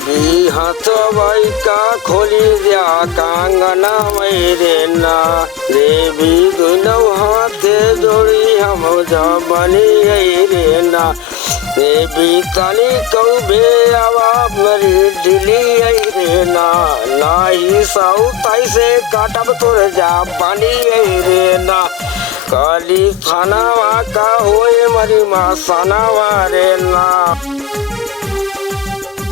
देवी हथवई का खोली दिया कांगना मेरे ना देवी दुनों हाथे जोड़ी हम बनी रे ना देवी तनी कौबे आवा मेरी दिली रे ना नाही साउ ताई से काटब तोर जा बनी रे ना काली थाना का होए मरी माँ सना रे ना।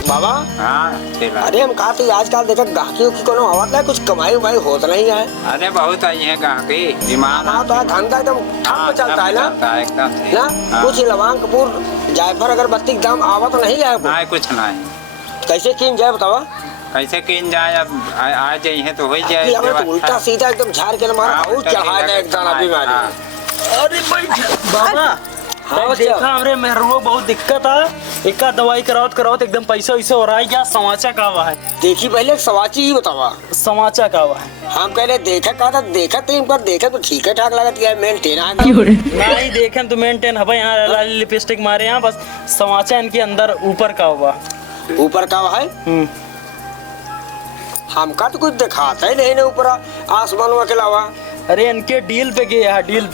बाबा हाँ अरे हम कहा थी आजकल देखा गाहकियों की कोनो आवत है, कुछ कमाई उमाई होत नहीं है। अरे बहुत आई है गाहकी डिमांड तो धंधा एकदम ठप चलता है ना एकदम ना। कुछ लवांग कपूर जायफल अगरबत्ती के दाम आवत नहीं है नहीं कुछ नहीं। कैसे कीन जाए बतावा कैसे किन जाए अब आ जाइए तो हो जाए तो उल्टा सीधा एकदम झाड़ के मारा बहुत चढ़ा दे एक दाना बीमारी। अरे बाबा हाँ देखा हमरे मेहरुओ बहुत दिक्कत है, एक दवाई करावत करावत एकदम पैसा वैसे हो रहा है। क्या समाचा का हुआ है? देखी पहले सवाची ही बतावा समाचा का हुआ है। हम पहले देखा कहा था देखा तो इनका देखा तो ठीक है ठाक लगती है मेंटेन नहीं देखे तो मेंटेन है भाई। यहाँ लाली लिपस्टिक मारे यहाँ बस समाचा इनके अंदर ऊपर का हुआ ऊपर का है। हमका तो कुछ दिखाता ही नहीं ऊपर आसमान के अलावा। अरे इनके डील पे गए है डील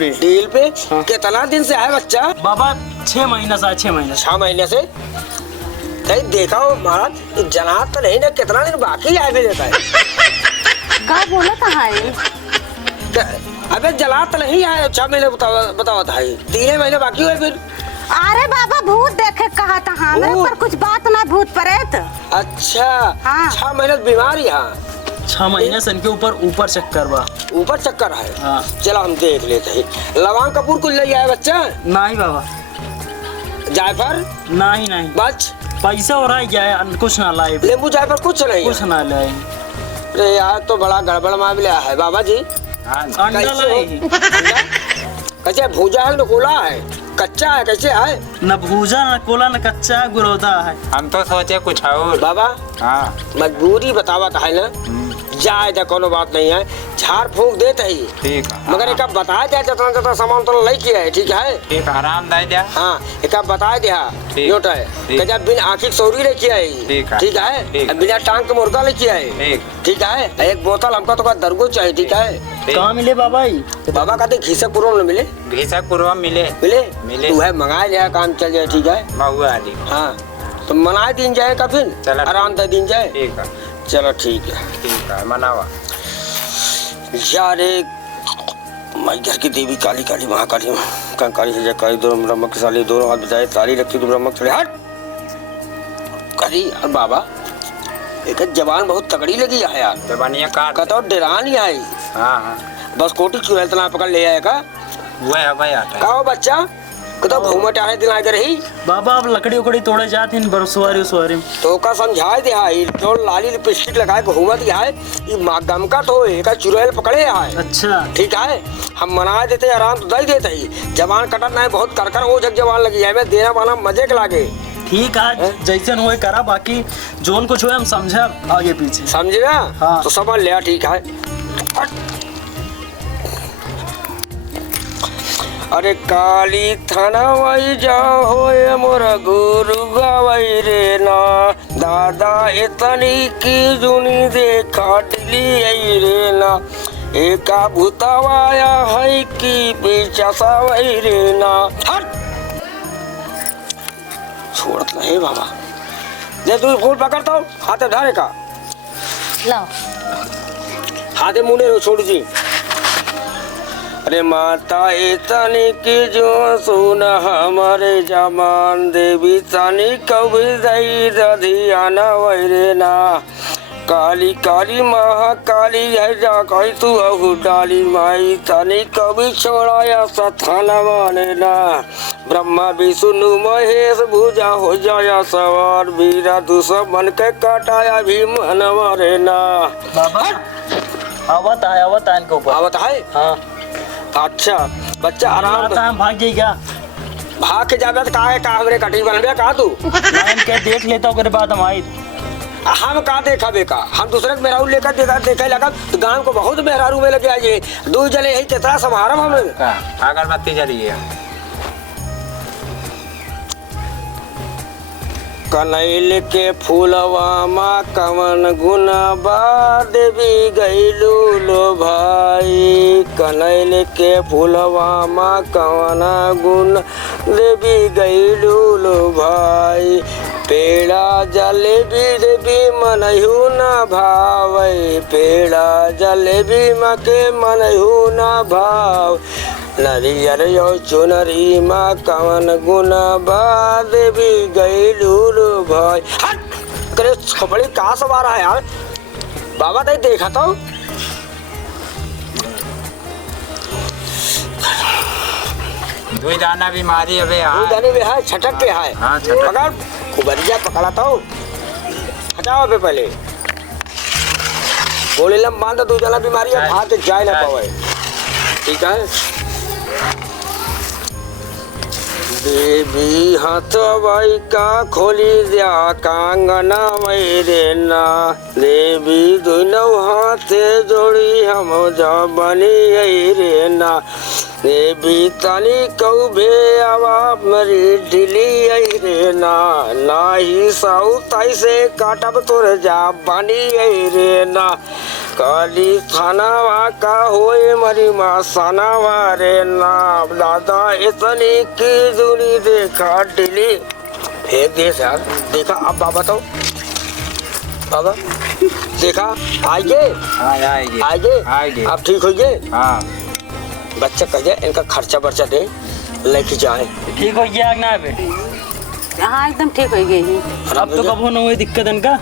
पे हाँ। कितना दिन से है बच्चा? बाबा 6 महीना से 6 महीने 6 महीने से कहीं देखा हो महाराज जनाब तो नहीं ना कितना दिन बाकी है भी देता है का बोला कहाँ है? अबे जला तो नहीं आया 6 महीने बताओ भाई 3 महीने बाकी हुए फिर। अरे बाबा भूत देखे कहा था हमरे पर कुछ बात ना भूत प्रेत। अच्छा हाँ। 6 महीने बीमारी है 6 महीने से इनके ऊपर चक्कर बा। ऊपर चक्कर है हाँ। चलो हम देख लेते हैं। लवांग कपूर कुछ ले आया बच्चा? नहीं बाबा जायफल नहीं बच पैसा हो रहा है क्या कुछ ना लाए। नींबू जायफल कुछ नहीं कुछ ना लाए। अरे यार तो बड़ा गड़बड़ मामला है बाबा जी। अंडा लाए कैसे भूजा है न कोला है कच्चा है कैसे है? न भूजा न कोला न कच्चा गुरोदा है। हम तो सोचे कुछ और बाबा हाँ मजबूरी बतावा का है ना जाए तो कोनो बात नहीं है झाड़ फूक देते ही ठीक है मगर एक बताया जाए जितना सामान तो नहीं किया है ठीक है। ठीक आराम दे जा हाँ एक बताया दिया ठीक। नोट है जब बिन आँखी सौरी नहीं किया है ठीक है बिना टांग के मुर्गा नहीं किया है ठीक है। एक बोतल हमको तो दरगो चाहिए ठीक है। कहाँ मिले बाबा? बाबा कहते घीसक पूर्व न मिले घीसक पूर्व मिले तू है मंगाए जाए काम चल जाए ठीक है। महुआ हाँ तो मनाए दिन जाए का फिर आराम से दिन जाए ठीक है। चलो ठीक है मनावा यारे माई घर की देवी काली काली महाकाली कंकाली है जयकारी दोनों ब्रह्म के साली दोनों हाथ बजाए ताली रखती तो ब्रह्म चढ़े हट करी और बाबा एक जवान बहुत तगड़ी लगी है यार जवानिया काट कहता डरा नहीं आई। हाँ बस कोटी चुड़ैल तना पकड़ ले आएगा वो है भाई आता कहो बच्चा कहता घूमट आने दिन आकर ही बाबा अब लकड़ी उकड़ी तोड़े जाते हैं बरसवारी तो का समझाए दे हाई जो लाली लिपस्टिक लगाए घूमत है ये गम का तो एक चुड़ैल पकड़े है। अच्छा ठीक है हम मना देते आराम तो दई देते ही जवान कटत नहीं बहुत कर वो जग जवान लगी है मैं देना वाला मजे के लागे। ठीक है जैसे हुए करा बाकी जोन कुछ हुए हम समझा आगे पीछे समझेगा। हाँ। तो समझ लिया ठीक है। अरे काली थाना वही जाओ हो मोरा गुरु गवई रे ना दादा इतनी की जुनी देखा डिली रे ना एका भूतावाया है कि पीछा सवई रे ना हट छोड़त नहीं बाबा जे तू फूल पकड़ता हूँ हाथे धारे का लो हाथे मुने छोड़ जी। अरे माता इतनी की जो सुना हमारे जमान देवी तनी कभी दई दधियाना वैरे ना काली काली महाकाली है जा कही तू अहू डाली माई तनी कभी छोड़ाया सथाना माने ना ब्रह्मा विष्णु महेश भुजा हो जाया सवार वीरा दुश्मन के काटाया भी मन मारे ना। बाबा आवत है इनको ऊपर आवत है। हाँ अच्छा बच्चा आराम भाग जाएगा भाग के जाबे का हमरे कटी बनबे का तू के देख लेता हूँ बाद हम आई हम का देखा बेका हम दूसरे मेहरारू लेकर देखे लगा तो गांव को बहुत मेहरारू में लगे आइए 2 जने यही कितना समारम हम अगरबत्ती जली है कनैल के फूलवा माँ कवन गुण बा देवी गैलू लो भाई। कनैल के फूलवा माँ कवन गुण देवी गैलू लो भाई। पेड़ा जलेबी देवी मनहु न भावै। पेड़ा जलेबी माँ के मनहु न भाव। नरियर यो चुनरी माँ कवन गुण बा देवी गैलू लो भाई। हट करे खपड़ी कहाँ सवार है यार बाबा तय देखा तो दुई दाना बीमारी अबे दूध दाने में है छटक के है। हाँ, छटक। पकड़ कुबरिया पकड़ा तो हटाओ पे पहले बोले लम बांध दूध दाना बीमारी है भाग जाए ना पावे। ठीक है देवी हाथ भाई का खोली दिया कांगना मेरे ना। देवी दोनों हाथे जोड़ी हम जा बनी रे ना। देवी तनी कऊ भे आवा मरी ढिली रे ना। नाही साऊ ताई से काटब तोर जा बनी रे ना। काली थानावा का होए मरी माँ सनावा रे ना। दादा इतनी की दूरी देखा ढिली फेंक दे सर। देखा अब बाबा तो बाबा देखा आइए हाँ आएगी आइए अब ठीक होइए। हाँ बच्चा कह जाए इनका खर्चा बर्चा दे लेके जाए। ठीक हो गया ना बे? हाँ एकदम ठीक हो गई। अब तो कब ना हुई दिक्कत इनका।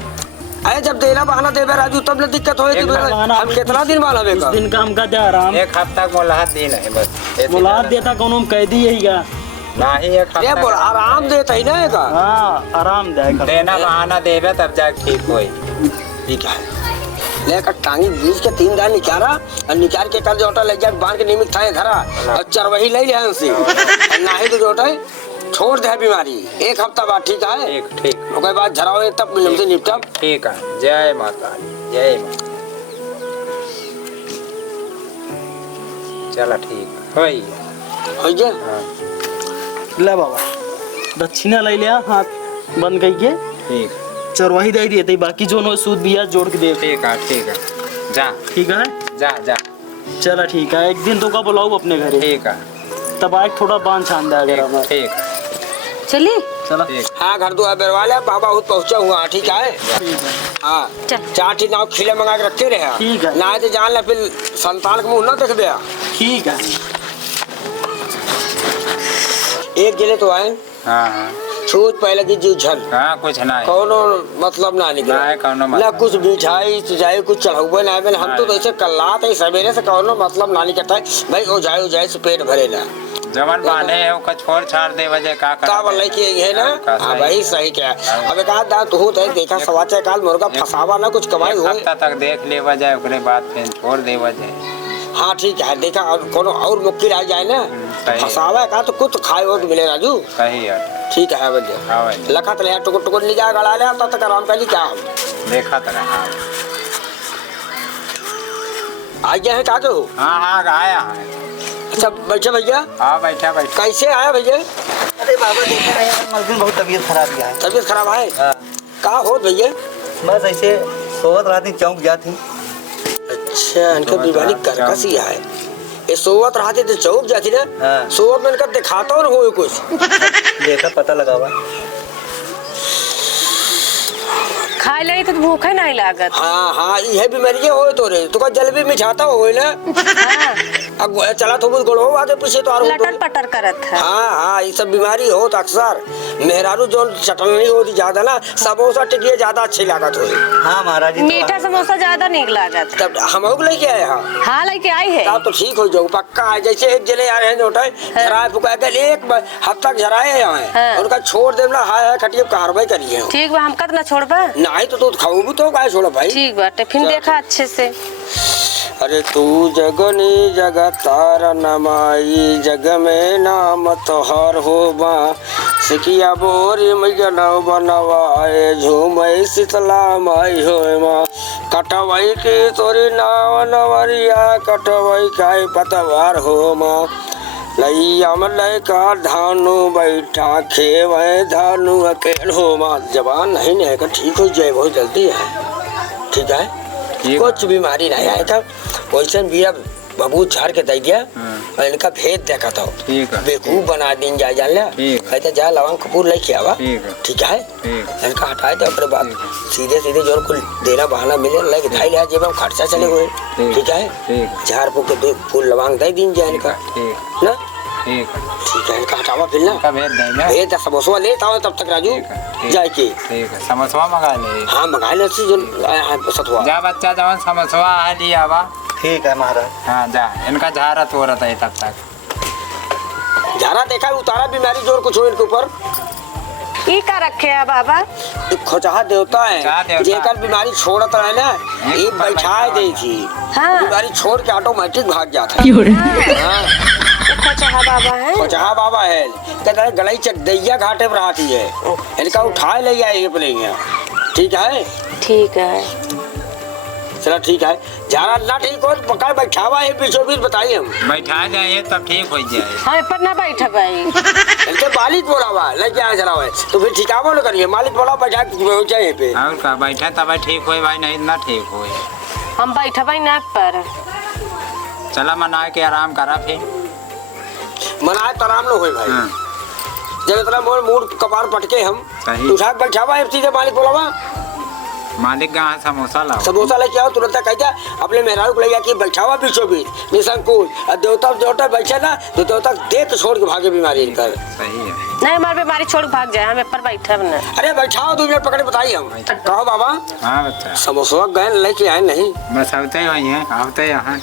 अरे जब देना बहाना देवे राजू तब न दिक्कत होए। हम कितना दिन वाला कुछ दिन का हमका दे आराम। एक हफ्ता मोलाहत दिन है बस। मुलाकात देता कौन हम कैदी यही का नहीं एक ये बोल हफ्ता आराम देता ही ना का। हाँ आराम देगा। देना बहाना देवे तब जाके ठीक होई। ठीक है लेकर टांगी बीज के 3 दान निकारा और निकाल के कर जोटा ले जाके बांध के निमित थाए धरा और चरवही ले ले हमसे और नाही तो जोटा छोड़ दे बीमारी। एक हफ्ता बाद ठीक है ठीक ओके बाद झरावे तब मिलम से निपटा। ठीक है जय माता जय माता। चला ठीक होई हो गया। हाँ ले बाबा दक्षिणा ले लिया हाथ बंद गई के ठीक चरवाही दे दिए थे बाकी जो नो सूद बिया जोड़ के दे। ठीक है जा ठीक है जा चला ठीक है एक दिन तो का बुलाऊ अपने घर ठीक है तब आए थोड़ा बांध छान दे अगर ठीक चली चला ठीक हाँ घर दुआ बेरवाले बाबा खुद पहुंचा हुआ ठीक है। हाँ चल। 4 ठीक नाव खिले मंगा के रखे रहे। ठीक है। ना तो जान ले फिर संतान के मुंह ना देख दे। ठीक है। एक गिले तो आए हाँ छूट पहले की जी झल हाँ कुछ नहीं कौनो मतलब ना निकला नहीं, कौनो मतलब ना कुछ मिठाई तुझाई कुछ चढ़ावे ना बन हम तो ऐसे कल्लात है सवेरे से कौनो मतलब ना निकलता है भाई ओ जाए से पेट भरे ना। जवन बांधे है उसका छोड़ छाड़ दे वजह का बोल के है ना। हाँ भाई सही क्या अब एक आध दांत होता है देखा सवाचा काल मुर्गा फसावा ना कुछ कमाई हो। हफ्ता तक देख ले वजह उसके बाद फिर छोड़ दे वजह। हाँ ठीक है देखा और कोनो और मुक्किल आ जाए ना सही। फसावा का तो कुछ खाए हो मिले राजू। सही है ठीक है बजे हाँ भाई लखत ले टुकुर टुकुर ले जा गला ले तब तक आराम कर ली क्या हम देखा तो रहा। आ गया है काजो। हाँ आया है। अच्छा बैठे भैया हाँ बैठा कैसे आया भैया। अरे बाबा देखा है यार मर्द बहुत तबीयत खराब गया है। तबीयत खराब है हाँ। का हो भैया। बस ऐसे सोवत रात में चौंक जाती। अच्छा इनका बीमारी करकसी है ये सोवत रहती तो चौक जाती ना। हाँ। सोवत में इनका दिखाता और हो कुछ देखा पता लगा हुआ। खाए लगी तो भूख ही नहीं लागत। हाँ ये बीमारी हो तो रे तो जल भी मिठाता हो ना। हाँ, अब चला तो मुझ गोड़ो आगे पीछे तो और लटर पटर करत है। हाँ ये सब बीमारी हो तो अक्सर मेहरारू जो चटनी होती ज्यादा ना समोसा टिकिए ज्यादा अच्छी लागत हो। हाँ महाराज जी मीठा समोसा ज्यादा नहीं लागत। तब हम लोग लेके आए हाँ हाँ लेके आई है। तब तो ठीक हो जाओ पक्का है जैसे एक जले आ रहे हैं जोटे झराए फुका के एक हफ्ता झराए यहाँ हाँ। उनका छोड़ देना हाय खटिए कार्रवाई करिए। ठीक बा हम कद ना छोड़बा। नहीं तो दूध खाऊ भी तो काय छोड़ा भाई। ठीक बा टिफिन देखा अच्छे से। अरे तू जगनी जगतार नमाई जग में नाम तोहर हो बा सिकिया बोरी मैगनव बनवाए झूमई शीतला माई हो माँ कटवई की तोरी नाव नवरिया कटवई खाई पतवार हो माँ लैया में लैका धानु बैठा खेवे धानु अकेल हो माँ जवान नहीं रहेगा ठीक हो जाए बहुत जल्दी है ठीक है कुछ बीमारी नहीं आएगा वैसे भी अब बबू झाड़ के दे दिया और इनका भेद देखा था बेवकूफ बना दिन जाए जान लिया कहते जा लवंग कपूर लेके आवा ठीक है इनका हटाए तो अपने बाद सीधे सीधे जो उनको देना बहाना मिले लेके ढाई लिया जेब में खर्चा चले हुए ठीक है झाड़ फूक के फूल लवंग दे दिन जाए इनका ना ठीक है इनका हटावा फिर ना भेद समोसा लेता हूँ तब तक राजू जाए के समोसा मंगा ले हाँ मंगा ले जो सतुआ जा बच्चा जवन समोसा आ लिया बा ठीक है महाराज। हाँ जा इनका झारा तो रहा है तब तक झारा देखा उतारा बीमारी जोर कुछ हो इनके ऊपर ई का रखे है बाबा खोचाहा देवता है जेकर बीमारी छोड़त रहे ना ये बैठाए दे थी हाँ। बीमारी छोड़ के ऑटोमेटिक भाग जाता है हाँ। खोचहा बाबा है खोचाहा बाबा है कहता है गलाई चकदैया घाटे पर आती है इनका उठाए ले जाए अपने ठीक है ठीक है चलो ठीक है झारा ना ठीक हो पकड़ बैठावा है बीचों बीच बताइए हम बैठा जाए तब ठीक हो जाए हम पर ना बैठ भाई इनके मालिक बोला हुआ लेके आए चला हुआ तो फिर ठिकावा लो करिए मालिक बोला बैठा चाहिए पे और का बैठा तब ठीक हो भाई नहीं ना ठीक हो हम बैठ भाई ना पर चला मना के आराम करा फिर मनाए तो आराम लो हो भाई जब इतना मूड कपार पटके हम उठा बैठावा है सीधे मालिक बोला हुआ मालिक कहाँ समोसा लाओ समोसा लेके आओ तुरंत कहता अपने मेहरारू को ले जाके बैठावा बीचों बीच निसंकोच और देवता बैठे ना तो देवता देख छोड़ के भागे बीमारी इनका सही है नहीं हमारे बीमारी छोड़ भाग जाए हमें पर बैठा ना अरे बैठाओ 2 मिनट पकड़े बताइए हम कहो बाबा हाँ बच्चा समोसा गए लेके आए नहीं बस आवते वही है आवते यहाँ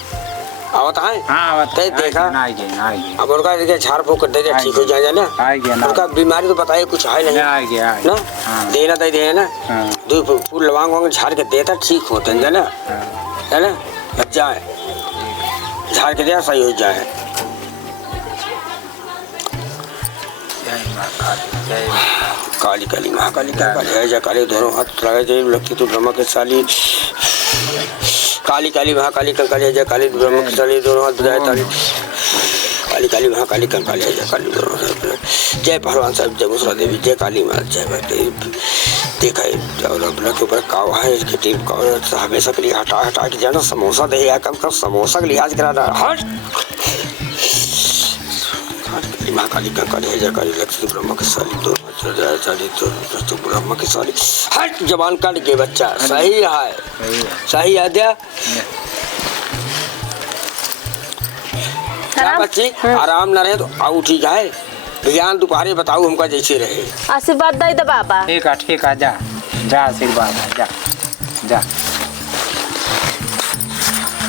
आवता है हाँ आवते देखा आएगी अब उनका देखिए झाड़ फूक कर दे ठीक हो जाए ना आएगी ना उनका बीमारी तो बताइए कुछ है नहीं आएगी ना देना तो दे ना 2 फूल लवांग वांग झाड़ के देता ठीक होते हैं ना है ना लग जाए झाड़ के दिया सही हो जाए काली काली महाकाली क्या काली है जय काली दोनों हाथ लगे जय लक्ष्मी तू ब्रह्मा के साली काली काली महाकाली कंकाली जय काली ब्रह्म की साली दोनों हाथ बजाए ताली काली काली महाकाली कंकाली जय काली दोनों हाथ जय पहलवान साहब जय मुसरा देवी जय काली माँ जय देवी देखा है के ऊपर काव है इसकी टीम का हमेशा के लिए हटा हटा के जाना समोसा दे या कम कम समोसा का लिहाज करा हट महाकाली कंकाली जय काली लक्ष्मी ब्रह्म की साली दोनों तो ब्रह्म की साली हट जबान काट के बच्चा सही है सही है दिया बच्ची आराम न रहे तो आओ ठीक है ज्ञान दोपहर बताओ हमका जैसे रहे आशीर्वाद दे दे बाबा ठीक है जा जा आशीर्वाद जा जा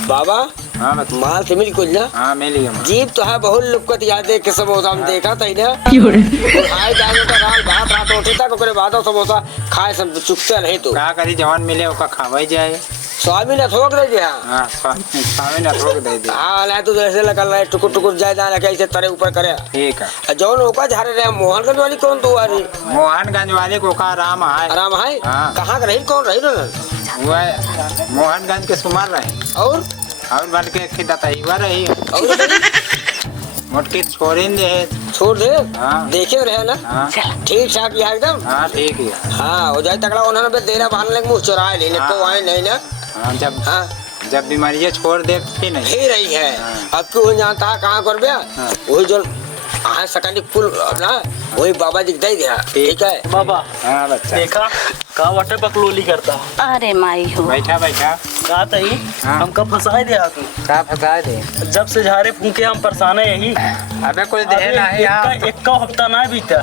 बाबा हाँ माल से मिल कुछ ना हाँ मिल गया जीप तो है बहुत लुकत याद देख के समोसा हम देखा था ना खाए जाने का रात भात रात उठे तक ओकरे बाद समोसा खाए सब चुकते नहीं तो का करी जवान मिले ओका खावा जाए स्वामी ने थोक दे दिया हाँ स्वामी ने थोक दे दिया हाँ ना तो ऐसे लगल रहे टुकुर टुकुर जाए जाने कैसे तरे ऊपर करे ठीक है जौन ओका झारे रहे मोहनगंज वाली कौन तो वाली मोहनगंज वाले को का आराम है आराम है हाँ। कहाँ का रही कौन रही ना वह मोहनगंज के सुमार रहे और बन के खिदाता हुआ रही और मोटकी छोड़ी दे छोड़ दे हाँ। देखे रहे ना हाँ ठीक ठाक यहाँ एकदम हाँ ठीक है हाँ हो जाए तगड़ा उन्होंने देना बांध लेंगे मुँह चुराए लेने को आए नहीं ना हाँ हाँ जब बीमारी छोड़ दे फिर नहीं ही रही है अब क्यों जानता है कहाँ कर गया वही जो हाँ सकंडी पुल अपना वही बाबा जी दे दिया ठीक है बाबा हाँ बच्चा देखा कहाँ वटे बकलोली करता अरे माई हो बैठा बैठा कहा तही हाँ। हमका फंसाए दिया तू का फंसा दे जब से झारे फूके हम परेशान है यही अबे कुछ दे ना है यहाँ एक का हफ्ता ना बीता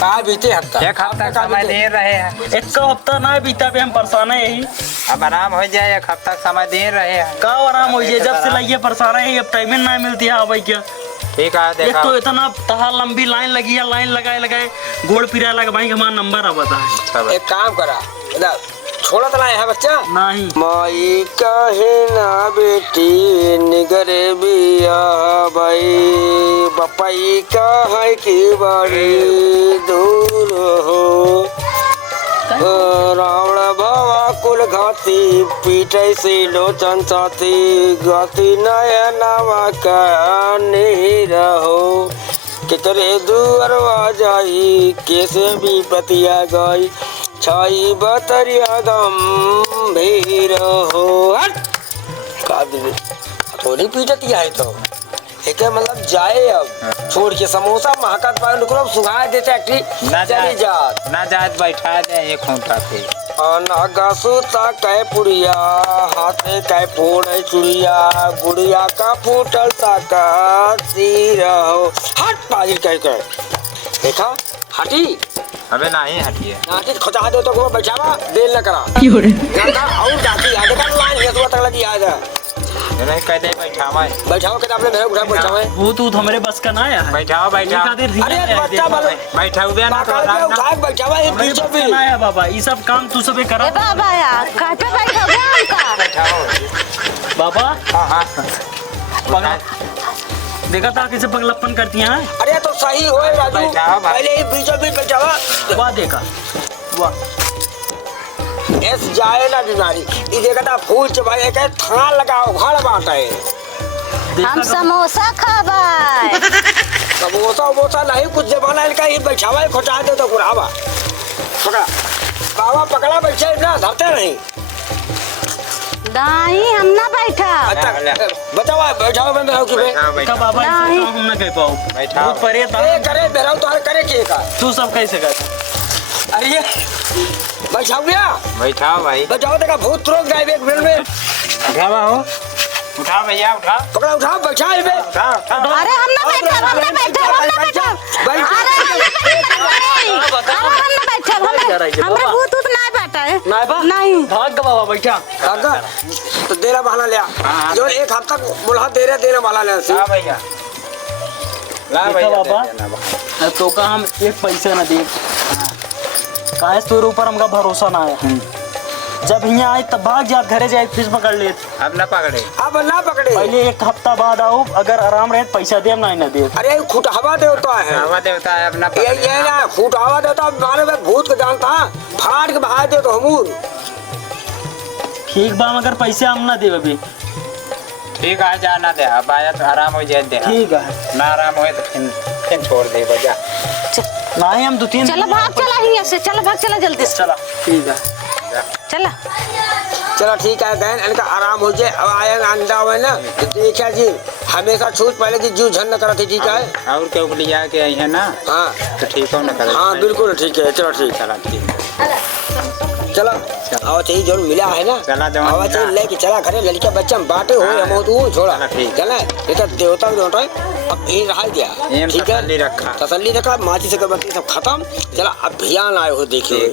कहाँ बीते हफ्ता एक हफ्ता समय दे रहे हैं एक का हफ्ता ना बीता पे हम परेशान है यही अब आराम हो जाए एक हफ्ता समय दे रहे हैं का आराम हो जाए जब से लगे परेशान है अब टाइमिंग ना मिलती है भाई क्या ठीक है एक देखा तो इतना तहा लंबी लाइन लगी है लाइन लगाए गोड़ फिरा लगा भाई हमारा नंबर अब बता है एक काम करा छोड़ा तो है बच्चा नहीं माई काहे ना बेटी निगरे बिया भाई बपाई का है की बड़ी दूर हो रावण भवा कुल फूल घाती पीटे से लोचन साथी गाती नयनवा कनी रहो के करे दुअरवा जाई कैसे भी पतिया गई छाई बतरिया गंभीर हो। हट का दिल थोड़ी पीटती है तो एक मतलब जाए अब छोड़ के समोसा महकत पाए निकलो सुखा देते एक्टी ना चली जात ना जात बैठा दे एक खूंटा पे अनागा सूता कै पुड़िया हाथे कै फोड़े चुड़िया गुड़िया का फूटल ताका सिर हो। हट पाजिल कह कर देखा हटी अबे नहीं हटिए नाटी खचा दे तो को बैठावा देर न करा जाता और जाती आगे का लाइन ये तो तक लगी आ जा नहीं कह दे बैठावा बैठाओ के आपने मेरे उठा बैठावे वो हमारे बस का ना है बैठाओ बैठाओ अरे बच्चा वाले बैठाओ बे ना तो पकड़ के आराम उठा के बैठावा ये हमारे पीछे बस भी का ना है बाबा ये सब काम तू सबे करा ए बाबा यार कहाँ पे बैठोगे हमका बैठाओ बाबा हाँ हाँ पगला देखा था कैसे पगलप्पन करती हैं अरे तो सही होए राजू बैठाओ भाई। पहले ही बीचों बीच बैठावा वाह देखा वाह ऐस जाए ना बीमारी ये देखा था फूल चबाई एक थान लगाओ घर बांटे हम समोसा खाबाई समोसा वोसा नहीं कुछ जमाना इनका ही बैठावा ही खोटा दे तो कुरावा पकड़ा बाबा पकड़ा बैठे ना धरते नहीं नहीं हम ना बैठा अच्छा बताओ बैठाओ मैं मेरा की बे बैठाओ का बैठाओ बाबा ये नहीं। सब काम हम ना कह पाओ बैठाओ। बहुत परे था ए करे मेरा तो हर करे के का तू सब कैसे कर अरे ये बैठाओ भैया बैठाओ भाई बैठाओ देखा भूत तुरंत गायब एक मिनट में उठावा हो उठा भैया उठा पकड़ा उठाओ बैठा है बे उठा उठा अरे हम ना बैठा हम ना बैठा हम ना बैठा अरे हम ना बैठा हमरा भूत उत नहीं बैठा है ना बा नहीं भाग का बाबा बैठा काका तो देना बहाना लिया हाँ। जो एक हफ्ता बुला दे रहे देना बहाना लिया ला भैया ला देखा भैया बाबा? दे देना बा। तो का हम एक पैसा ना दे काहे तोरे ऊपर हमका भरोसा ना है जब यहाँ आए तब भाग जा घरे जाए फिर पकड़ ले अब ना पकड़े अब ना पकड़े पहले एक हफ्ता बाद आओ अगर आराम रहे तो पैसा दे हम ना दे अरे खुटहवा देवता है हवा देवता है अब ना ये पकड़े ना खुटहवा देवता बारे में भूत को जानता फाड़ के बहा दे तो हमूर ठीक बा मगर पैसे हम ना दे अभी ठीक है जाना दे अब आया तो आराम हो जाए दे ठीक है ना आराम होए तो फिर छोड़ दे बजा ना ही हम 2-3 चलो भाग चला यहाँ से चलो भाग चला जल्दी से चला ठीक है चला चलो ठीक है बहन इनका आराम हो जाए अब आया ना अंडा हुआ ना तो देखा जी हमेशा छूट पहले की जीव झन न करा थी ठीक है और के लिया के आई है ना हाँ तो ठीक हो ना करे हाँ बिल्कुल ठीक है चलो ठीक चला ठीक चलो आवा चाहिए जो मिला है ना चला जवान आवा चाहिए लेके चला घरे लड़का बच्चा बांटे हो हाँ। हम तू छोड़ा चला ठीक। चला ये तो देवता भी होता है अब ये रहा गया ये ठीक है तसल्ली रखा। तसल्ली रखा माची से सब खत्म चला अब अभियान आए हो देखिए